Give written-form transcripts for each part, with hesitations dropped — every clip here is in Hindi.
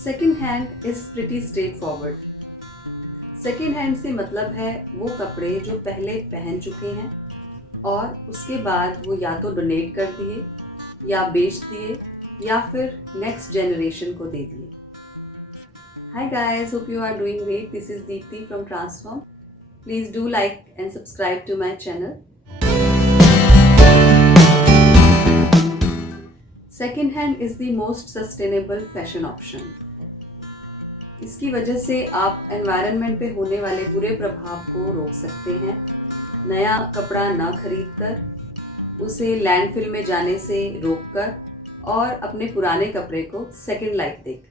Second hand is pretty straight forward. Second hand से मतलब है वो कपड़े जो पहले पहन चुके हैं और उसके बाद वो या तो डोनेट कर दिए या बेच दिए या फिर नेक्स्ट जनरेशन को दे दिए। Hi guys, hope you are doing great. This is Deepti from Transform. Please do like and subscribe to my channel. Second hand is the most sustainable fashion option. इसकी वजह से आप एनवायरनमेंट पे होने वाले बुरे प्रभाव को रोक सकते हैं। नया कपड़ा ना खरीदकर उसे लैंडफिल में जाने से रोककर और अपने पुराने कपड़े को सेकंड लाइफ देकर।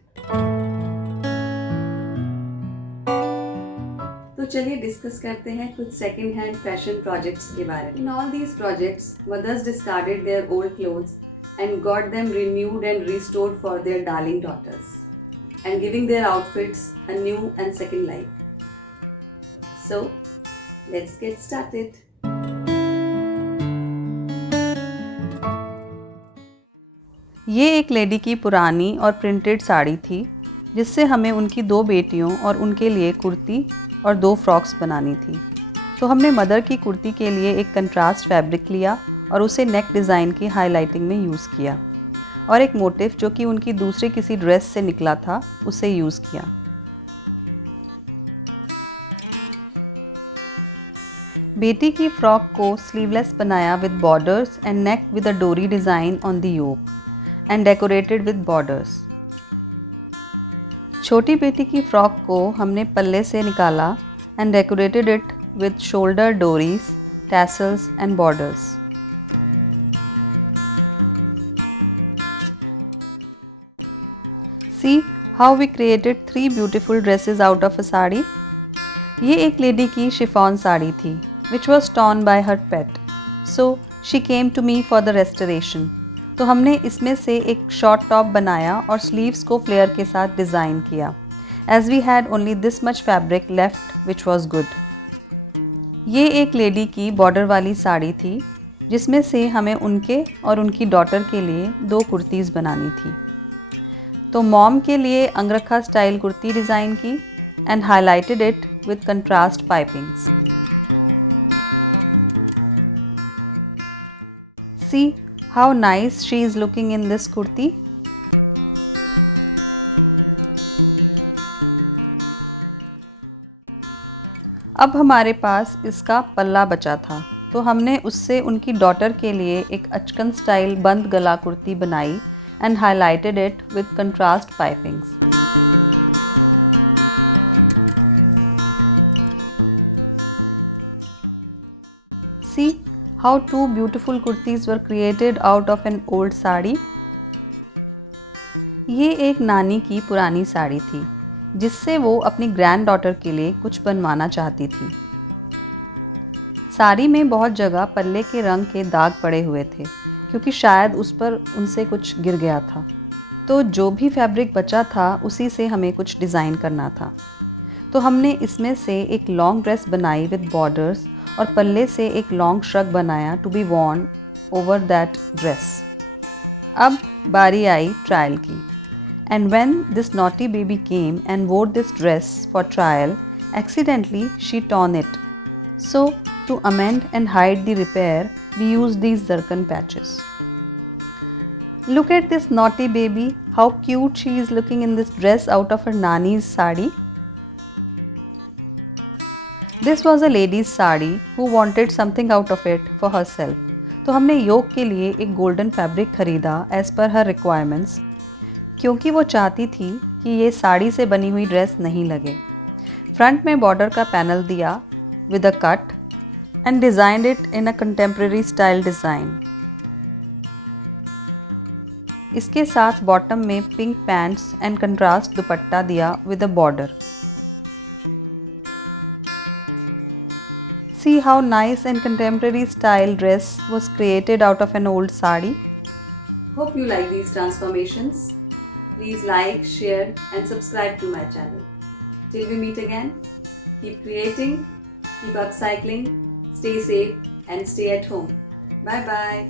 तो चलिए डिस्कस करते हैं कुछ सेकंड हैंड फैशन प्रोजेक्ट्स के बारे में। In all these projects mothers discarded their old clothes and got them renewed and restored for their darling daughters and giving their outfits a new and second life. So, let's get started. ये एक लेडी की पुरानी और प्रिंटेड साड़ी थी जिससे हमें उनकी 2 बेटियों और उनके लिए कुर्ती और 2 फ्रॉक्स बनानी थी। तो हमने मदर की कुर्ती के लिए एक कंट्रास्ट फैब्रिक लिया और उसे नेक डिज़ाइन की हाईलाइटिंग में यूज़ किया और एक मोटिफ जो कि उनकी दूसरी किसी ड्रेस से निकला था उसे यूज़ किया। बेटी की फ्रॉक को स्लीवलेस बनाया with borders and neck with a dori design on the yoke and decorated with borders. छोटी बेटी की फ्रॉक को हमने पल्ले से निकाला and decorated it with shoulder doris, tassels and borders. See how we created 3 beautiful dresses out of a sari. ये एक लेडी की शिफॉन साड़ी थी which was torn by her pet. So she came to me for the restoration. तो हमने इसमें से एक शॉर्ट टॉप बनाया और स्लीव्स को फ्लेयर के साथ डिज़ाइन किया as we had only this much fabric left which was good. ये एक लेडी की बॉर्डर वाली साड़ी थी जिसमें से हमें उनके और उनकी डॉटर के लिए 2 कुर्तीज़ बनानी थी। तो मॉम के लिए अंगरखा स्टाइल कुर्ती डिज़ाइन की and highlighted it with contrast pipings. See how nice she is looking in this kurti. अब हमारे पास इसका पल्ला बचा था तो हमने उससे उनकी डॉटर के लिए एक अचकन स्टाइल बंद गला कुर्ती बनाई and highlighted it with contrast pipings. See how 2 beautiful kurtis were created out of an old sari. ये एक नानी की पुरानी साड़ी थी जिससे वो अपनी ग्रैंड डॉटर के लिए कुछ बनवाना चाहती थी। साड़ी में बहुत जगह पल्ले के रंग के दाग पड़े हुए थे क्योंकि शायद उस पर उनसे कुछ गिर गया था। तो जो भी फैब्रिक बचा था उसी से हमें कुछ डिज़ाइन करना था। तो हमने इसमें से एक लॉन्ग ड्रेस बनाई विद बॉर्डर्स और पल्ले से एक लॉन्ग श्रग बनाया to be worn over that dress. अब बारी आई ट्रायल की and when this naughty baby came and wore this dress for trial accidentally she torn it. So to amend and hide the repair, we use these zircon patches. Look at this naughty baby, how cute she is looking in this dress out of her nani's sari. This was a lady's sari who wanted something out of it for herself. तो हमने योक के लिए एक गोल्डन फैब्रिक खरीदा as per her requirements क्योंकि वो चाहती थी कि ये साड़ी से बनी हुई ड्रेस नहीं लगे। फ्रंट में बॉर्डर का पैनल दिया with a cut and designed it in a contemporary style design. इसके साथ बॉटम में पिंक पैंट्स एंड कंट्रास्ट दुपट्टा दिया with a border. See how nice and contemporary style dress was created out of an old sari. Hope you like these transformations. Please like, share and subscribe to my channel. Till we meet again, keep creating, keep upcycling, stay safe and stay at home. Bye bye.